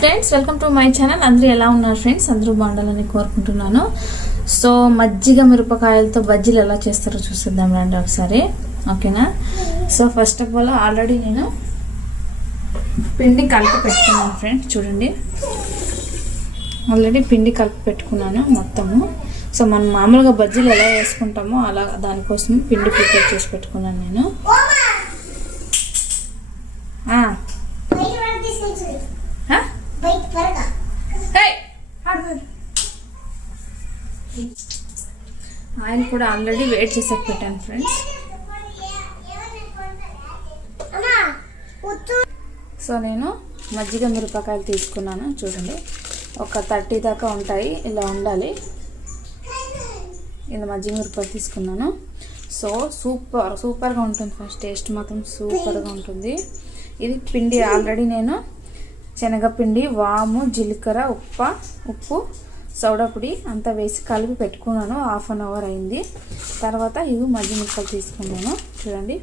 Friends, welcome to my channel. అందరూ ఎలా ఉన్నారు ఫ్రెండ్స్? అందరూ బాగుండాలని కోరుకుంటున్నాను. సో మజ్జిగ మిరపకాయలతో బజ్జీలు ఎలా చేస్తారో చూసిద్దాం రండి ఒకసారి, ఓకేనా? So first of all already నేను పిండి కలిపి పెట్టుకున్నాను ఫ్రెండ్స్, చూడండి. ఆల్రెడీ పిండి కలిపి పెట్టుకున్నాను మొత్తము. సో మనం మామూలుగా బజ్జీలు ఎలా వేసుకుంటామో అలా దానికోసం పిండి ప్రిపేర్ చేసి పెట్టుకున్నాను నేను. ఆయిల్ కూడా ఆల్రెడీ వేడి చేసాక పెట్టాను ఫ్రెండ్స్. సో నేను మజ్జిగ మిరపకాయలు తీసుకున్నాను, చూడండి. ఒక 30 దాకా ఉంటాయి, ఇలా ఉండాలి. ఇలా మజ్జిగ మిరపకాయలు తీసుకున్నాను. సో సూపర్గా ఉంటుంది ఫ్రెండ్స్, టేస్ట్ మాత్రం సూపర్గా ఉంటుంది. ఇది పిండి ఆల్రెడీ నేను శనగపిండి, వాము, జీలకర్ర, ఉప్పు, సోడా పొడి అంతా వేసి కలిపి పెట్టుకున్నాను. 1/2 అవర్ అయింది. తర్వాత ఇవి మజ్జిగ ముక్కలు తీసుకున్నాను, చూడండి.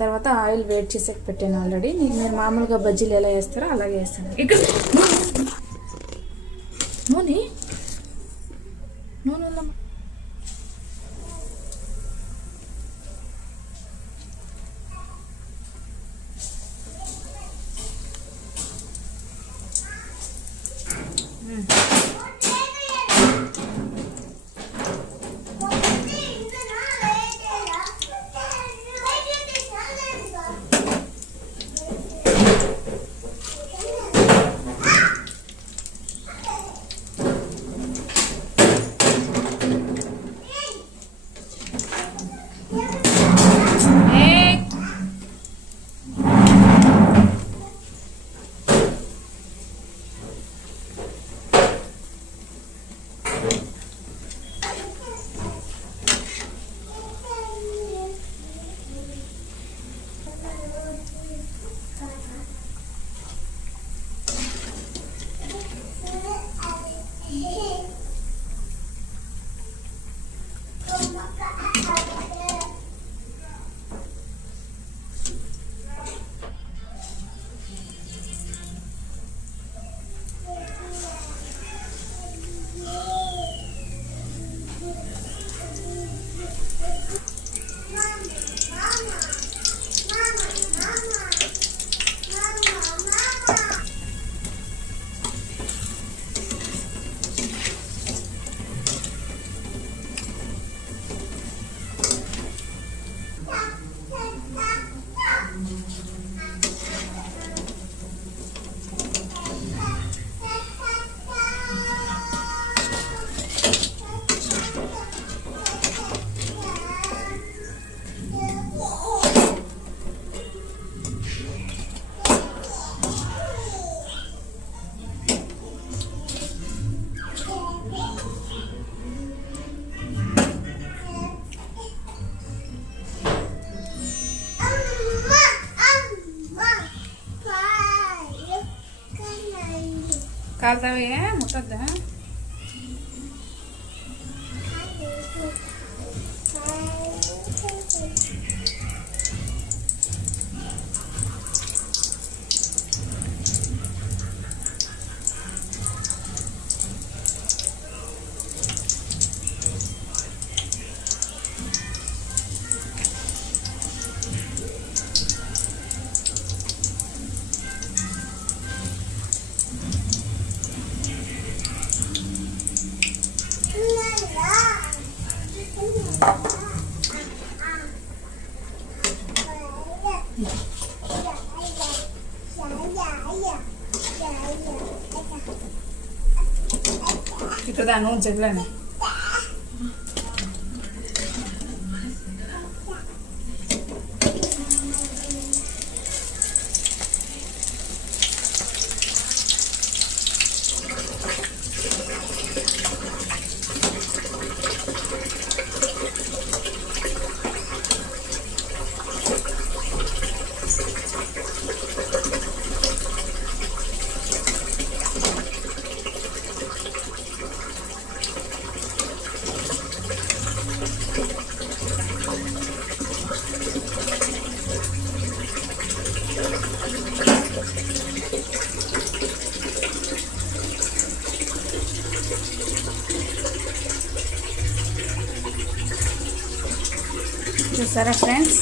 తర్వాత ఆయిల్ వేడి చేసాక పెట్టాను ఆల్రెడీ. మీరు మామూలుగా బజ్జీలు ఎలా వేస్తారో అలాగే వేస్తాను. ఇక్కడ నూనె కాలుతావే ముట్టద్దా? Itu dah nunggu jalan. చూసారా ఫ్రెండ్స్,